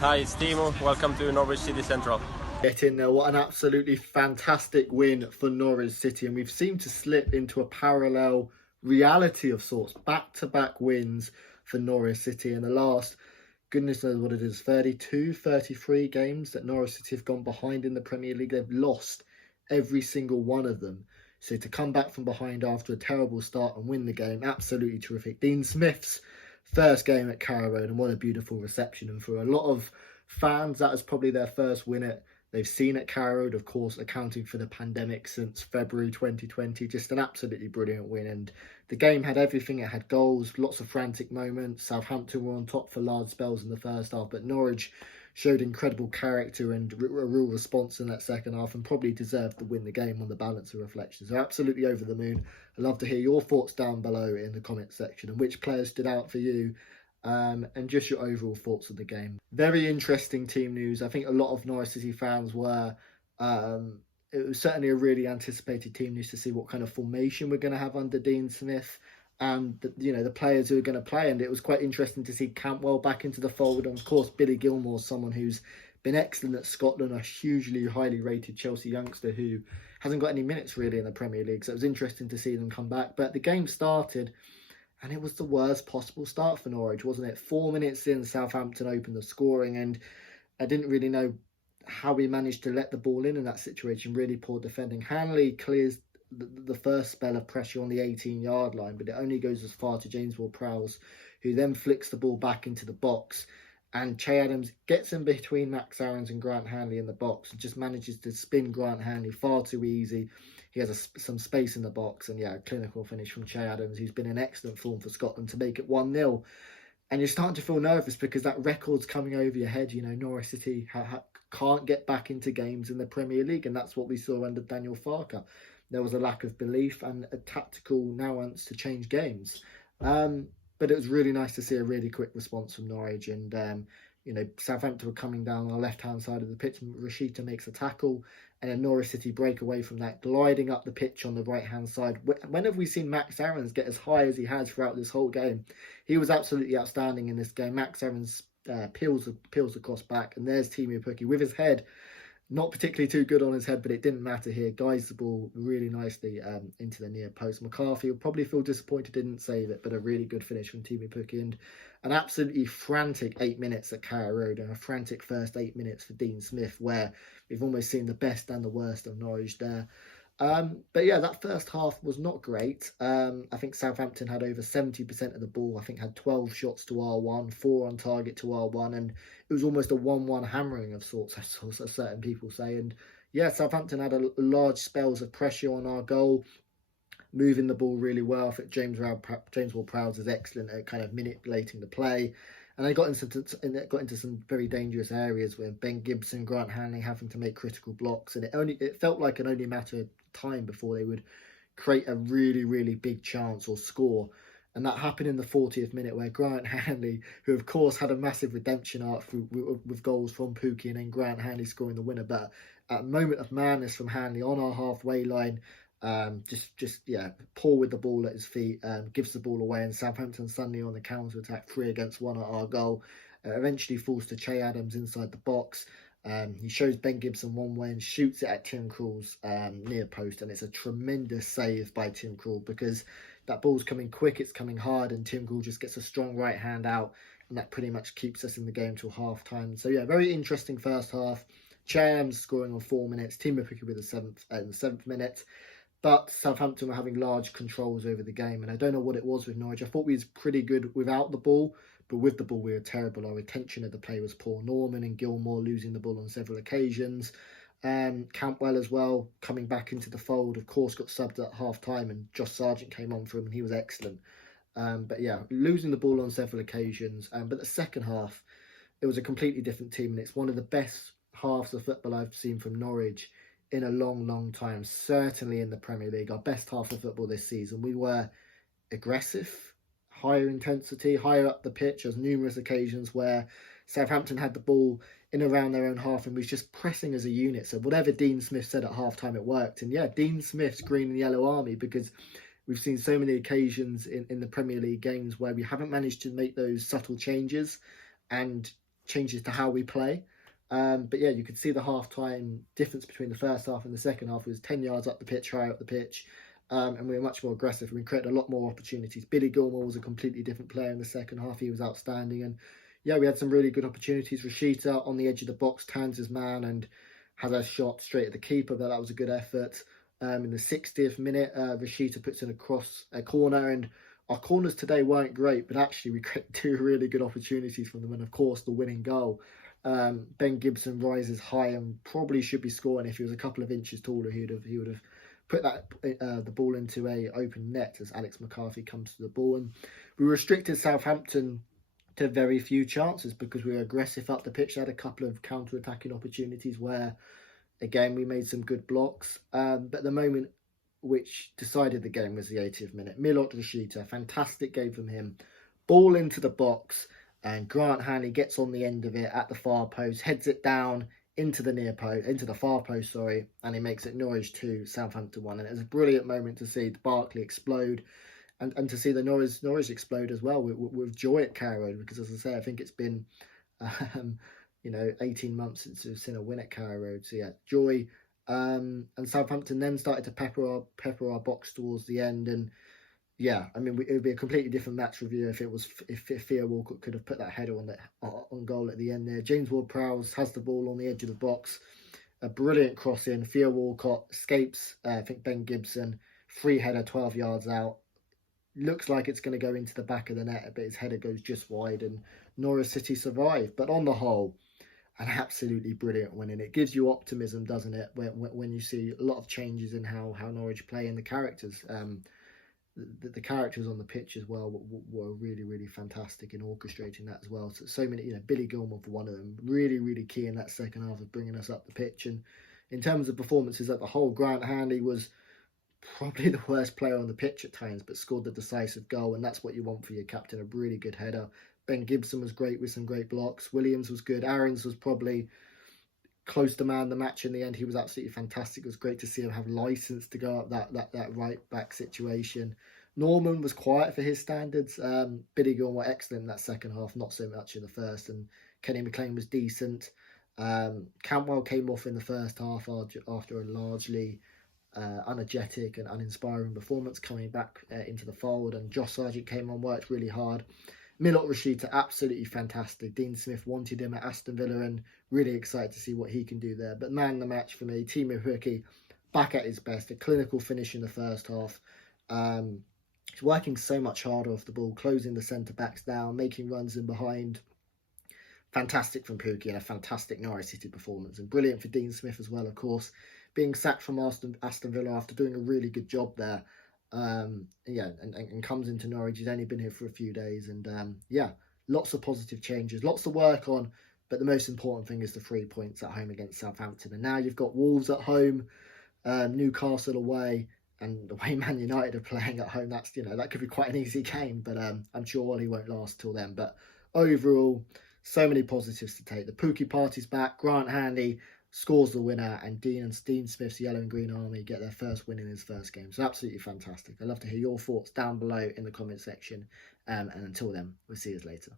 Hi, it's Timo. Welcome to Norwich City Central. Get in there. What an absolutely fantastic win for Norwich City. And we've seemed to slip into a parallel reality of sorts. Back-to-back wins for Norwich City in the last, goodness knows what it is, 32, 33 games that Norwich City have gone behind in the Premier League. They've lost every single one of them. So to come back from behind after a terrible start and win the game, absolutely terrific. Dean Smith's first game at Carrow Road, and what a beautiful reception. And for a lot of fans, that is probably their first win they've seen at Carrow Road, of course, accounting for the pandemic since February 2020. Just an absolutely brilliant win. And the game had everything. It had goals, lots of frantic moments. Southampton were on top for large spells in the first half, but Norwich showed incredible character and a real response in that second half, and probably deserved to win the game on the balance of reflections. So absolutely over the moon. I'd love to hear your thoughts down below in the comment section, and which players stood out for you, and just your overall thoughts of the game. Very interesting team news. I think a lot of Norwich City fans were, it was certainly a really anticipated team news to see what kind of formation we're going to have under Dean Smith, and the players who are going to play. And it was quite interesting to see Cantwell back into the fold, and of course Billy Gilmour, someone who's been excellent at Scotland, a hugely highly rated Chelsea youngster who hasn't got any minutes really in the Premier League. So it was interesting to see them come back. But the game started, and it was the worst possible start for Norwich, wasn't it? 4 minutes in, Southampton opened the scoring, and I didn't really know how we managed to let the ball in that situation. Really poor defending. Hanley clears the first spell of pressure on the 18-yard line, but it only goes as far to James Ward-Prowse, who then flicks the ball back into the box. And Che Adams gets in between Max Aarons and Grant Hanley in the box and just manages to spin Grant Hanley far too easy. He has some space in the box, and a clinical finish from Che Adams, who's been in excellent form for Scotland, to make it 1-0. And you're starting to feel nervous because that record's coming over your head. Norwich City can't get back into games in the Premier League, and that's what we saw under Daniel Farke. There was a lack of belief and a tactical nuance to change games. But it was really nice to see a really quick response from Norwich. And, Southampton were coming down on the left-hand side of the pitch. Rashita makes a tackle, and then Norwich City break away from that, gliding up the pitch on the right-hand side. When have we seen Max Aarons get as high as he has throughout this whole game? He was absolutely outstanding in this game. Max Aarons peels across back, and there's Timo Pukki with his head. Not particularly too good on his head, but it didn't matter here. Guides the ball really nicely into the near post. McCarthy will probably feel disappointed didn't save it, but a really good finish from Timo Pukki, and an absolutely frantic 8 minutes at Carrow Road, and a frantic first 8 minutes for Dean Smith, where we've almost seen the best and the worst of Norwich there. But that first half was not great. I think Southampton had over 70% of the ball. I think had 12 shots to R1, 4 on target to R1, and it was almost a 1-1 hammering of sorts, as certain people say. And Southampton had a large spells of pressure on our goal, moving the ball really well. I think James Ward-Prowse is excellent at kind of manipulating the play. And they got into some very dangerous areas with Ben Gibson, Grant Hanley having to make critical blocks, and it felt like an only matter of time before they would create a really, really big chance or score. And that happened in the 40th minute, where Grant Hanley, who of course had a massive redemption arc with goals from Pukki and then Grant Hanley scoring the winner, but at a moment of madness from Hanley on our halfway line, poor with the ball at his feet, gives the ball away, and Southampton suddenly on the counter attack, 3 against 1 at our goal. Eventually falls to Che Adams inside the box. He shows Ben Gibson one way and shoots it at Tim Krul's near post, and it's a tremendous save by Tim Krul, because that ball's coming quick, it's coming hard, and Tim Krul just gets a strong right hand out, and that pretty much keeps us in the game till half time. So very interesting first half. Che Adams scoring on 4 minutes, Timo Pukki with the 7th minute. But Southampton were having large controls over the game, and I don't know what it was with Norwich. I thought we was pretty good without the ball, but with the ball we were terrible. Our retention of the play was poor. Norman and Gilmour losing the ball on several occasions. Cantwell as well, coming back into the fold, of course got subbed at half-time, and Josh Sargent came on for him, and he was excellent. Losing the ball on several occasions. But the second half, it was a completely different team, and it's one of the best halves of football I've seen from Norwich in a long, long time, certainly in the Premier League. Our best half of football this season. We were aggressive, higher intensity, higher up the pitch. There's numerous occasions where Southampton had the ball in around their own half and was just pressing as a unit. So whatever Dean Smith said at halftime, it worked. And Dean Smith's green and yellow army, because we've seen so many occasions in the Premier League games where we haven't managed to make those subtle changes, and changes to how we play. But yeah, you could see the half-time difference between the first half and the second half. It was 10 yards up the pitch, higher up the pitch, and we were much more aggressive. We created a lot more opportunities. Billy Gilmore was a completely different player in the second half. He was outstanding, and yeah, we had some really good opportunities. Rashida on the edge of the box turns his man and had a shot straight at the keeper, but that was a good effort. In the 60th minute, Rashida puts in a corner, and our corners today weren't great, but actually we created 2 really good opportunities from them, and of course the winning goal. Ben Gibson rises high and probably should be scoring. If he was a couple of inches taller, he would have put the ball into a open net as Alex McCarthy comes to the ball. And we restricted Southampton to very few chances because we were aggressive up the pitch. They had a couple of counter-attacking opportunities where, again, we made some good blocks. But the moment which decided the game was the 80th minute. Milot Rashida, fantastic game from him. Ball into the box, and Grant Hanley gets on the end of it at the far post, heads it down into the far post, and he makes it Norwich 2, Southampton 1. And it was a brilliant moment to see Barkley explode, and to see the Norwich explode as well with joy at Carrow Road, because as I say, I think it's been 18 months since we've seen a win at Carrow Road. So yeah, joy. And Southampton then started to pepper our box towards the end, and yeah, I mean, it would be a completely different match review if Theo Walcott could have put that header on goal at the end there. James Ward-Prowse has the ball on the edge of the box, a brilliant cross in. Theo Walcott escapes, I think Ben Gibson, free header 12 yards out. Looks like it's going to go into the back of the net, but his header goes just wide, and Norwich City survive. But on the whole, an absolutely brilliant win, and it gives you optimism, doesn't it, when you see a lot of changes in how Norwich play and the characters. The characters on the pitch as well were really, really fantastic in orchestrating that as well. So many, Billy Gilmore for one of them, really, really key in that second half of bringing us up the pitch. And in terms of performances at the whole, Grant Hanley was probably the worst player on the pitch at times, but scored the decisive goal, and that's what you want for your captain, a really good header. Ben Gibson was great with some great blocks. Williams was good. Aarons was probably close to man the match in the end. He was absolutely fantastic. It was great to see him have license to go up that right back situation. Norman was quiet for his standards. Billy Gilmore excellent in that second half, not so much in the first, and Kenny McLean was decent. Cantwell came off in the first half after a largely energetic and uninspiring performance coming back into the fold, and Josh Sargent came on, worked really hard. Milot Rashida, absolutely fantastic. Dean Smith wanted him at Aston Villa, and really excited to see what he can do there. But man of the match for me, Timo Pukki, back at his best. A clinical finish in the first half. He's working so much harder off the ball, closing the centre-backs down, making runs in behind. Fantastic from Pukki, and a fantastic Norwich City performance. And brilliant for Dean Smith as well, of course. Being sacked from Aston Villa after doing a really good job there. And comes into Norwich. He's only been here for a few days, and lots of positive changes, lots to work on, but the most important thing is the 3 points at home against Southampton. And now you've got Wolves at home, Newcastle away, and the way Man United are playing at home, that could be quite an easy game, but I'm sure Ollie won't last till then. But overall, so many positives to take. The Pukki party's back. Grant Hanley scores the winner, and Dean Smith's Yellow and Green Army get their first win in his first game. So absolutely fantastic. I'd love to hear your thoughts down below in the comment section. And until then, we'll see you later.